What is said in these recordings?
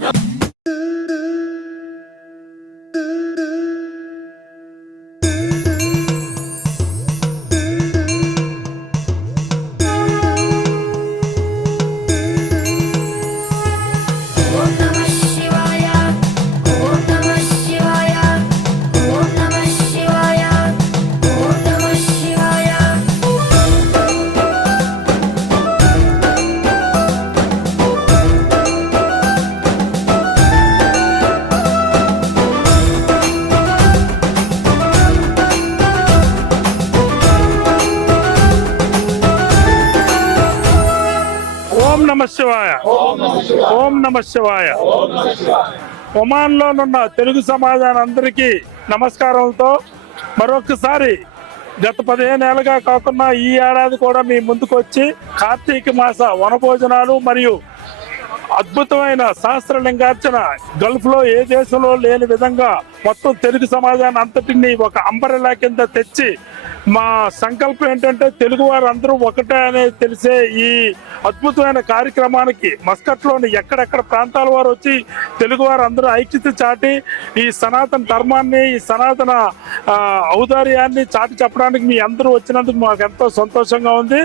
ఓం నమ శివాయ ఒమాన్ తెలుగు సమాజానందరికీ నమస్కారంతో మరొకసారి గత పదిహేను ఏళ్ళుగా కాకుండా ఈ ఏడాది కూడా మీ ముందుకు వచ్చి కార్తీక మాస వనభోజనాలు మరియు అద్భుతమైన శాస్త్రలింగార్చన గల్ఫ్లో ఏ దేశంలో లేని విధంగా మొత్తం తెలుగు సమాజాన్ని అంతటిని ఒక అంబరెలా కింద తెచ్చి మా సంకల్పం ఏంటంటే తెలుగు వారు అందరూ ఒకటే అనేది తెలిసే ఈ అద్భుతమైన కార్యక్రమానికి మస్కట్లోని ఎక్కడెక్కడ ప్రాంతాల వారు వచ్చి తెలుగు వారు అందరూ ఐక్యత చాటి ఈ సనాతన ధర్మాన్ని ఈ సనాతన ఔదార్యాన్ని చాటి చెప్పడానికి మీ అందరూ వచ్చినందుకు మాకు ఎంతో సంతోషంగా ఉంది.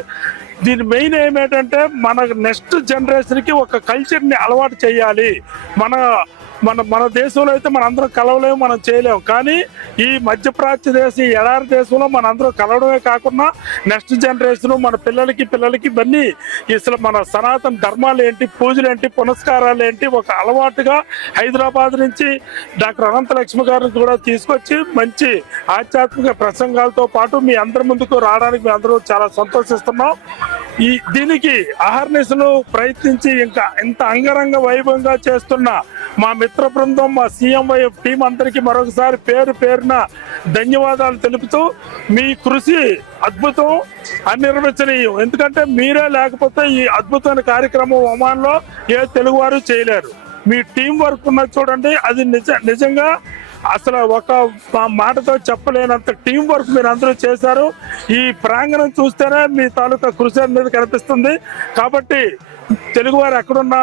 దీని మెయిన్ ఏమేటంటే మన నెక్స్ట్ జనరేషన్కి ఒక కల్చర్ని అలవాటు చేయాలి. మన మన మన దేశంలో అయితే మన అందరం కలవలేము మనం చేయలేము. కానీ ఈ మధ్యప్రాచ్య దేశం ఈ ఎడారి దేశంలో మన అందరం కలవడమే కాకుండా నెక్స్ట్ జనరేషన్ మన పిల్లలకి పిల్లలకి ఇవన్నీ అసలు మన సనాతన ధర్మాలు ఏంటి పూజలు ఏంటి పునస్కారాలు ఏంటి ఒక అలవాటుగా హైదరాబాద్ నుంచి డాక్టర్ అనంత లక్ష్మి గారిని కూడా తీసుకొచ్చి మంచి ఆధ్యాత్మిక ప్రసంగాలతో పాటు మీ అందరి ముందుకు రావడానికి మీ అందరూ చాలా సంతోషిస్తున్నాం. ఈ దీనికి అహర్నిశలు ప్రయత్నించి ఇంకా ఇంత అంగరంగ వైభవంగా చేస్తున్న మా మిత్ర బృందం మా సీఎంవైఎఫ్ టీం అందరికీ మరొకసారి పేరు పేరున ధన్యవాదాలు తెలుపుతూ మీ కృషి అద్భుతం అనిర్వచనీయం. ఎందుకంటే మీరే లేకపోతే ఈ అద్భుతమైన కార్యక్రమం ఒమాన్లో ఏ తెలుగువారు చేయలేరు. మీ టీం వర్క్ ఉన్నది చూడండి అది నిజ నిజంగా అసలు ఒక మా- మాటతో చెప్పలేనంత టీం వర్క్ మీరు అందరూ చేశారు. ఈ ప్రాంగణం చూస్తేనే మీ తాలూకా కృషి అనేది కనిపిస్తుంది. కాబట్టి తెలుగువారు ఎక్కడున్నా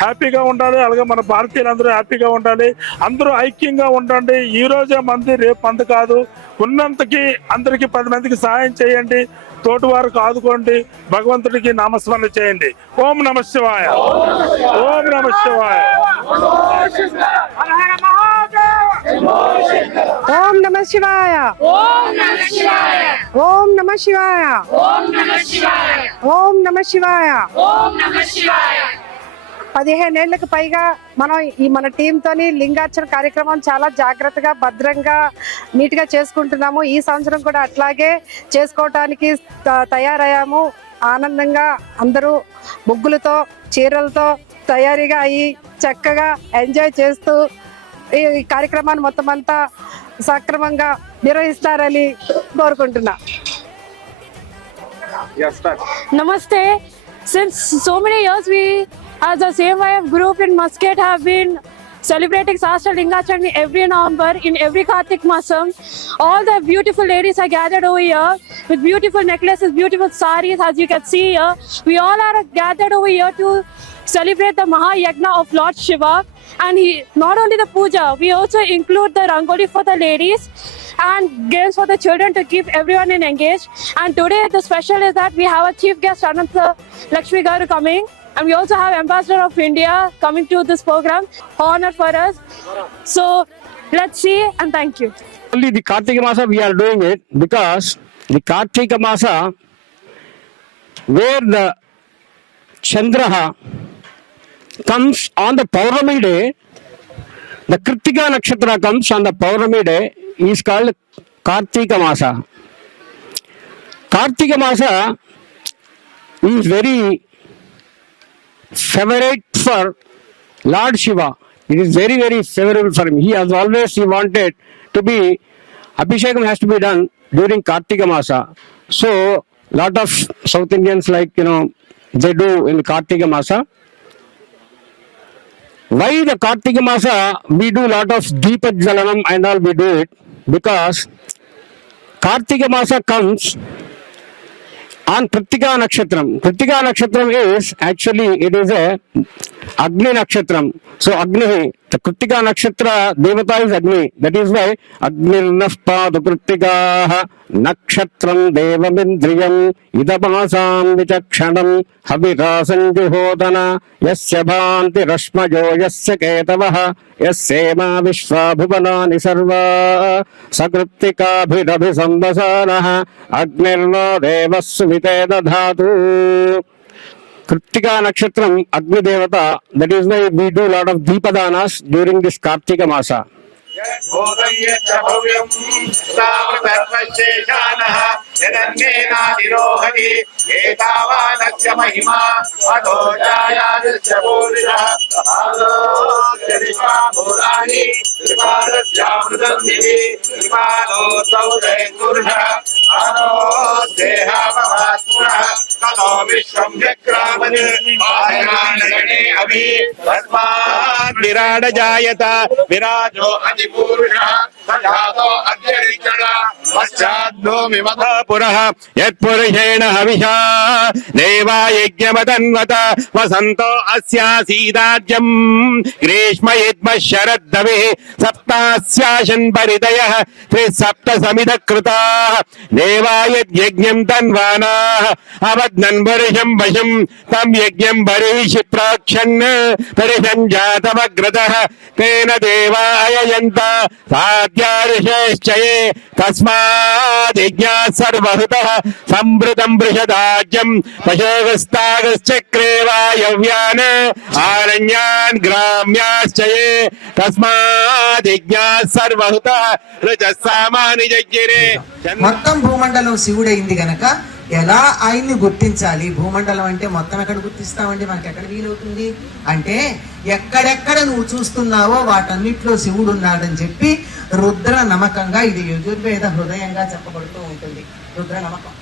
హ్యాపీగా ఉండాలి అలాగే మన భారతీయులందరూ హ్యాపీగా ఉండాలి. అందరూ ఐక్యంగా ఉండండి. ఈ రోజే మంది రేపు మంది కాదు. ఉన్నంతకి అందరికి పది మందికి సహాయం చేయండి. తోటి వారికి ఆదుకోండి భగవంతుడికి నామస్మరణ చేయండి. ఓం నమ శివాయ. ఓం నమ శివాయ. ఓం నమ శివాయ. ఓం నమ శివాయ. ఓం నమ శివాయ. పదిహేనేళ్ళకు పైగా మనం ఈ మన టీంతోని తోని లింగార్చన కార్యక్రమం చాలా జాగ్రత్తగా భద్రంగా నీట్గా చేసుకుంటున్నాము. ఈ సంవత్సరం కూడా అట్లాగే చేసుకోవటానికి తయారయ్యాము. ఆనందంగా అందరూ ముగ్గులతో చీరలతో తయారీగా అయ్యి చక్కగా ఎంజాయ్ చేస్తూ ఈ కార్యక్రమాన్ని మొత్తం అంతా సక్రమంగా నిర్వహిస్తారని కోరుకుంటున్నా Namaste. Since so many years, we, as a CMIF group in Muscat, have been celebrating Sastra Lingachani every November in every Kartik Masam. All the beautiful ladies are gathered over here with beautiful necklaces, beautiful saris, as you can see here. We all are gathered over here to celebrate the Mahayagna of Lord Shiva. And he, not only the puja, we also include the rangoli for the ladies and games for the children to keep everyone in engaged. And today the special is that we have a chief guest Ananta Lakshmi Garu coming. And we also have Ambassador of India coming to this program. Honor for us. So let's see and thank you. only the Kartika Masa we are doing it because the Kartika Masa where the Chandraha comes on the Paurami day, the Kritika Nakshatra comes on the Paurami day is called Kartika Masa. Kartika Masa is very favorite for Lord Shiva. It is very, very favorable for him. He has always he wanted to be Abhishekam has to be done during Kartika Masa. So lot of South Indians like you know they do in Kartika Masa. Why the Kartika Masa we do lot of Deepa Jalanam and all we do it because Kartika Masa comes on Kritika Nakshatram. Kritika Nakshatram is actually it is a అగ్ని నక్షత్రం so అగ్ని కృత్తికా నక్షత్ర దేవత is Agni that is why అగ్నిర్నష్టాదు కృత్తికా నక్షత్రం దేవమింద్రియం ఇదమాసాం విచక్షణం హవిరాసంజుహోదన యస్య భాంతి రశ్మజో యస్య కేతవ యస్యేమా విశ్వాభువనాని సర్వా సకృత్తికాభిరభి సంవసాన అగ్నిర్నో దేవస్సుమితే దధాతు కృత్తికా నక్షత్రం అగ్నిదేవత that is why we do lot of దీపదానాస్ during this Kartika మాస ృతౌ దేహాత్మ भूतयच्च भव्यम् तावदर्पशेषानः यदन्नेनाधिरोहति एतावानस्य महिमा अधो जायादिश्च पूरितः आलोक्य विश्वाभूतानि त्रिपादस्यामृतम् दिवि त्रिपादोऽसौ जयपुरुषः आदोस्तेहापमात्मनः ततो विश्वम् व्यक्रामन् आयनानगणे अभि तस्मात् विराड जायत विराजो अधिपूरुषः सजातो अध्यरिचण पश्चाद्नो विमथ पुरः यत्पुरुषेण हविषा देवा यज्ञमतन्वत वसन्तो अस्यासीदाज्यम् ग्रीष्म यद्म शरद्दविः सप्तास्याशन् परिदयः त्रिसप्त समिध कृताः देवा यज्ञम् तन्वानाः अवद्नन् पुरुषम् वशम् तम् यज्ञम् बर्हिषि प्राक्षन् पुरुषम् जातमग्रतः तेन देवाययन्त साध्यार्षश्च విద్యారిషేశ్చయే తస్మాదిజ్ఞా సర్వహృత సంభృతం వృషదాజ్యం పశోగస్తాగశ్చక్రే వాయవ్యాన్ ఆరణ్యాన్ గ్రామ్యాశ్చయే తస్మాదిజ్ఞా సర్వహృత రుజస్సామాని జగ్గిరే మొత్తం భూమండలం శివుడైంది గనక ఎలా ఆయన్ని గుర్తించాలి? భూమండలం అంటే మొత్తం ఎక్కడ గుర్తిస్తామండి? మనకి ఎక్కడ వీలవుతుంది? అంటే ఎక్కడెక్కడ నువ్వు చూస్తున్నావో వాటన్నిట్లో శివుడు ఉన్నాడని చెప్పి రుద్ర నమ్మకంగా ఇది యజుర్వేద హృదయంగా చెప్పబడుతూ ఉంటుంది. రుద్ర నమ్మకం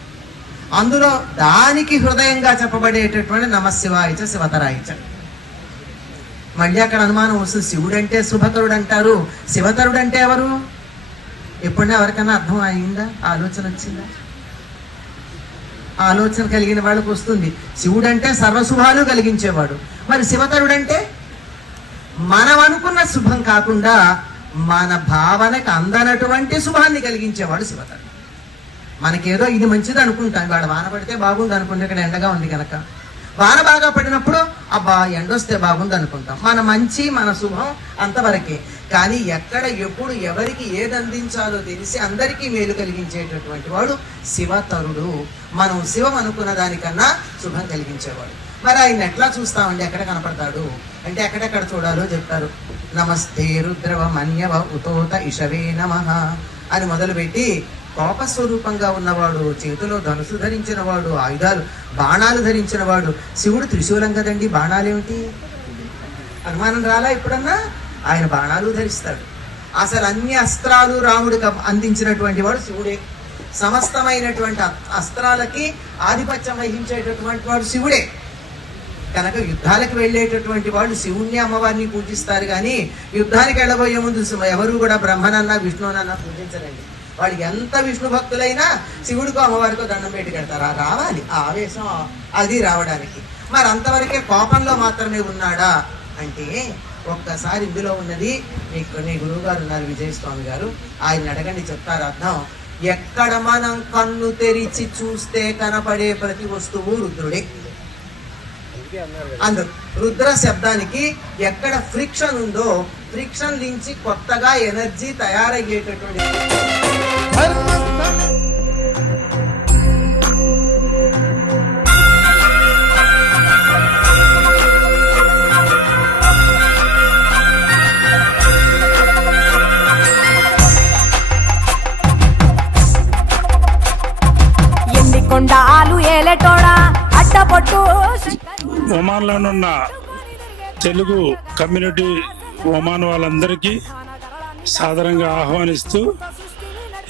అందులో దానికి హృదయంగా చెప్పబడేటటువంటి నమశివాయిచ శివతరాయిచ మళ్ళీ అక్కడ అనుమానం వస్తుంది. శివుడంటే శుభకరుడు అంటారు శివతరుడు అంటే ఎవరు? ఎప్పుడైనా ఎవరికైనా అర్థం అయిందా? ఆలోచన వచ్చిందా? ఆలోచన కలిగిన వాళ్ళకు వస్తుంది. శివుడు అంటే సర్వశుభాలు కలిగించేవాడు. మరి శివతరుడు అంటే మనం అనుకున్న శుభం కాకుండా మన భావనకు అందనటువంటి శుభాన్ని కలిగించేవాడు శివతరుడు. మనకేదో ఇది మంచిది అనుకుంటాం వాడు వాన పడితే బాగుంది అనుకుంటే ఇక్కడ ఎండగా ఉంది కనుక వాన బాగా పడినప్పుడు అబ్బా ఎండొస్తే బాగుంది అనుకుంటాం మన మంచి మన శుభం అంతవరకే. కానీ ఎక్కడ ఎప్పుడు ఎవరికి ఏది అందించాలో తెలిసి అందరికీ మేలు కలిగించేటటువంటి వాడు శివతరుడు. మనం శివం అనుకున్న దానికన్నా శుభం కలిగించేవాడు. మరి ఆయన ఎట్లా చూస్తామండి? ఎక్కడ కనపడతాడు? అంటే ఎక్కడెక్కడ చూడాలో చెప్తారు. నమస్తే రుద్రవ మన్యవ ఉతోత ఇషవే నమ అని మొదలుపెట్టి కోపస్వరూపంగా ఉన్నవాడు చేతిలో ధనుసు ధరించిన వాడు ఆయుధాలు బాణాలు ధరించిన వాడు శివుడు త్రిశూలం కదండి బాణాలేమిటి? అనుమానం రాలా ఎప్పుడన్నా? ఆయన బాణాలు ధరిస్తాడు. అసలు అన్ని అస్త్రాలు రాముడికి అందించినటువంటి వాడు శివుడే. సమస్తమైనటువంటి అస్త్రాలకి ఆధిపత్యం వహించేటటువంటి వాడు శివుడే. కనుక యుద్ధాలకు వెళ్ళేటటువంటి వాళ్ళు శివుణ్ణి అమ్మవారిని పూజిస్తారు కానీ యుద్ధానికి వెళ్ళబోయే ముందు ఎవరు కూడా బ్రహ్మనన్నా విష్ణునన్నా పూజించరండి. వాళ్ళు ఎంత విష్ణు భక్తులైనా శివుడికో అమ్మవారికో దండం పెట్టి కడతారు. ఆ రావాలి. ఆ ఆవేశం అది రావడానికి. మరి అంతవరకే కోపంలో మాత్రమే ఉన్నాడా అంటే ఒక్కసారి ఇందులో ఉన్నది మీకు నీ గురువు గారు ఉన్నారు విజయస్వామి గారు. ఆయన అడగండి చెప్తారు అర్థం. ఎక్కడ మనం కన్ను తెరిచి చూస్తే కనపడే ప్రతి వస్తువు రుద్రుడే. అందరు రుద్ర శబ్దానికి ఎక్కడ ఫ్రిక్షన్ ఉందో ఫ్రిక్షన్ నుంచి కొత్తగా ఎనర్జీ తయారయ్యేటటువంటి కొండాలు ఏలేటోడా అడ్డపొట్టు ఒమాన్లోనున్న తెలుగు కమ్యూనిటీ ఒమాన్ వాళ్ళందరికీ సాధారణంగా ఆహ్వానిస్తూ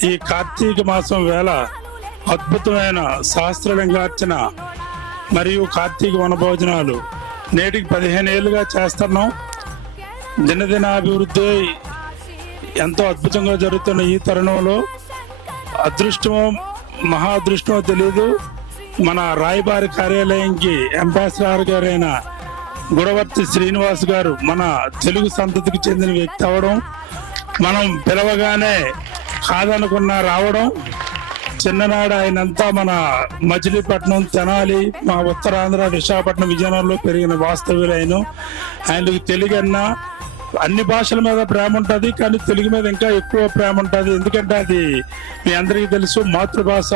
ఈ కార్తీక మాసం వేళ అద్భుతమైన శాస్త్రలింగార్చన మరియు కార్తీక వనభోజనాలు. నేటికి పదిహేను ఏళ్ళుగా చేస్తున్నాం. దినదిన అభివృద్ధి ఎంతో అద్భుతంగా జరుగుతున్న ఈ తరుణంలో అదృష్టమో మహా అదృష్టమో తెలియదు మన రాయబారి కార్యాలయంకి అంబాసిడర్ గారైన గుడవర్తి శ్రీనివాస్ గారు మన తెలుగు సంతతికి చెందిన వ్యక్తి అవడం మనం పిలవగానే కాదనుకున్న రావడం. చిన్ననాడు ఆయనంతా మన మచిలీపట్నం తెనాలి మా ఉత్తరాంధ్ర విశాఖపట్నం విజయనగరంలో పెరిగిన వాస్తవ్యులైన ఆయన ఆయనకు తెలుగన్నా అన్ని భాషల మీద ప్రేమ ఉంటుంది కానీ తెలుగు మీద ఇంకా ఎక్కువ ప్రేమ ఉంటుంది. ఎందుకంటే అది మీ అందరికీ తెలుసు మాతృభాష.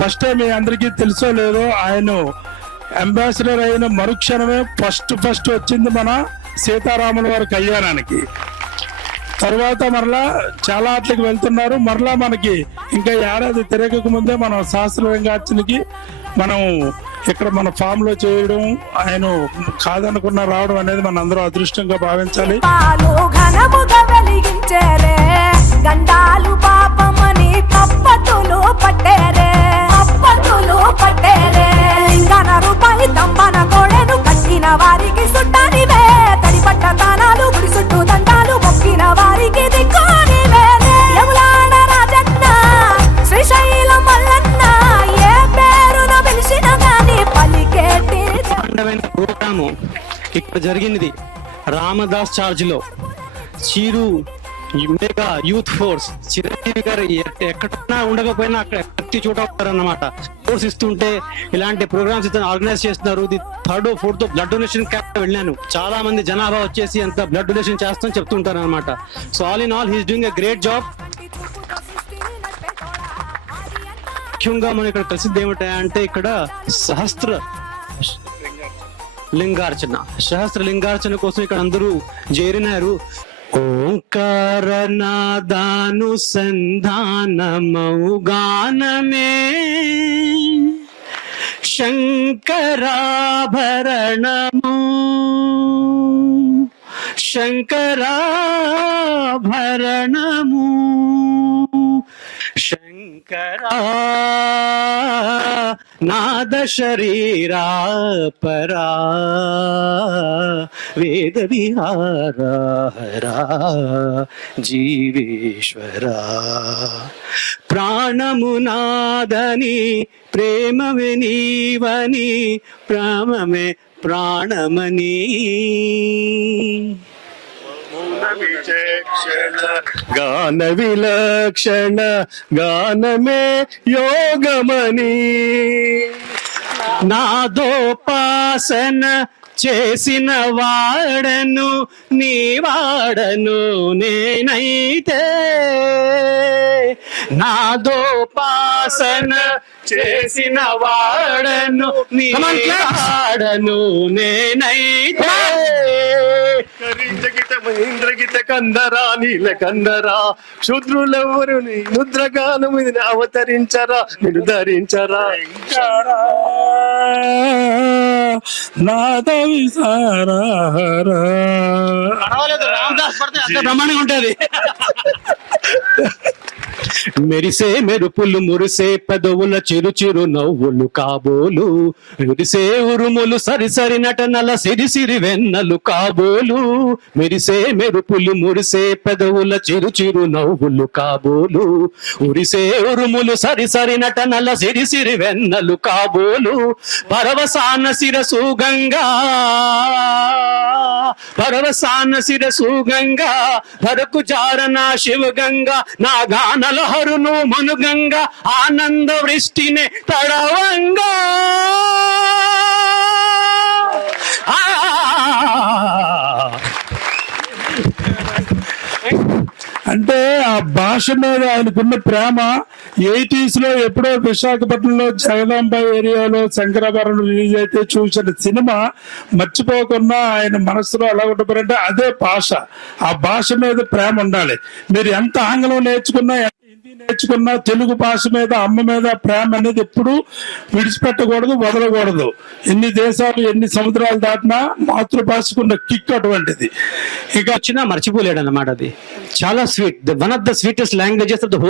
ఫస్ట్ టైం మీ అందరికీ తెలుసో లేదో ఆయన అంబాసిడర్ అయిన మరుక్షణమే ఫస్ట్ ఫస్ట్ వచ్చింది మన సీతారాముల వారి కళ్యాణానికి. తర్వాత మరలా చాలా ఆటలకు వెళ్తున్నారు. మరలా మనకి ఇంకా ఏడాది తిరగక ముందే మనం శాస్త్రలింగార్చనకి మనం ఇక్కడ మన ఫామ్లో చేయడం ఆయన కాదనుకున్న రావడం అనేది మన అందరూ అదృష్టంగా భావించాలి. గండాలు పాపమని పట్టేరే పట్టేరే. రూపాయి Ramdas చార్జ్లో Chiru mega youth force Chiranjeevi garu ఎక్కడన్నా ఉండకపోయినా అక్కడ ప్రతి చోట ఉంటారన్నమాట. ఫోర్స్ ఇస్తుంటే ఇలాంటి ప్రోగ్రామ్స్ ఇతను ఆర్గనైజ్ చేస్తున్నారు. ఇది third fourth blood donation camp వెళ్ళాను. చాలా మంది జనాభా వచ్చేసి అంత బ్లడ్ డొనేషన్ చేస్తాం చెప్తుంటారు అనమాట so all in all he's doing a great job ముఖ్యంగా మనం ఇక్కడ ప్రసిద్ధి ఏమిటంటే ఇక్కడ సహస్ర లింగార్చన సహస్ర లింగార్చన కోసం ఇక్కడ అందరూ చేరినారు. ఓంకారనాదానుసంధానమౌగానమే. శంకరాభరణము. శంకరాభరణము. శంకరా నాద శరీరా పరా వేద విహారా జీవేశ్వరా. ప్రాణము నాదని ప్రేమమే నీవని ప్రాణమే ప్రాణమని. గాన విలక్షణ గానమే యోగమని. నాదోపాసన చేసిన వాడను నీ వాడను నేనైతే. నాదోపాసన చేసిన వాడను నీ వాడను నేనైతే. కరించగిత మహేంద్రగిత కందరా నీల కందరా. శూద్రులెవరు నీ ముద్రగానం ఇది అవతరించరా నిన్ను ధరించరా. రామదాస్ పడితే అంత బ్రహ్మాండంగా ఉంటది. మెరిసే మెరుపులు మురిసే పెదవుల చిరు చిరు నవ్వులు కాబోలు. మెరిసే ఉరుములు సరిసరి నటనల సిరిసిరి వెన్నలు కాబోలు. మెరిసే మెరుపులు మురిసే పెదవుల చిరు చిరు నవ్వులు కాబోలు. ఉరిసే ఉరుములు సరి నటనల సిరిసిరి వెన్నలు కాబోలు. పరవసాన శిరసు గంగా. పరవసాన శిరసు గంగా భరకు జారణ శివ గంగా నా గానల హరును మనుగంగా ఆనంద వృష్టిని తడవంగా. అంటే ఆ భాష మీద ఆయనకున్న ప్రేమ ఎయిటీస్లో ఎప్పుడో విశాఖపట్నంలో జగదాంబ ఏరియాలో శంకరాభరణం రిలీజ్ అయితే చూసిన సినిమా మర్చిపోకుండా ఆయన మనసులో ఎలా ఉండిపోయారంటే అదే భాష. ఆ భాష మీద ప్రేమ ఉండాలి. మీరు ఎంత ఆంగ్లం నేర్చుకున్నా హిందీ తెలుగు భాష మీద అమ్మ మీద ప్రేమ అనేది ఎప్పుడు విడిచిపెట్టకూడదు వదలకూడదు. ఎన్ని దేశాలు ఎన్ని సముద్రాలు దాటినా మాతృభాషకున్న కిక్ అటువంటిది. ఇక వచ్చినా మర్చిపోలేడు అన్నమాట అది. చాలా sweet one of the sweetest languages of the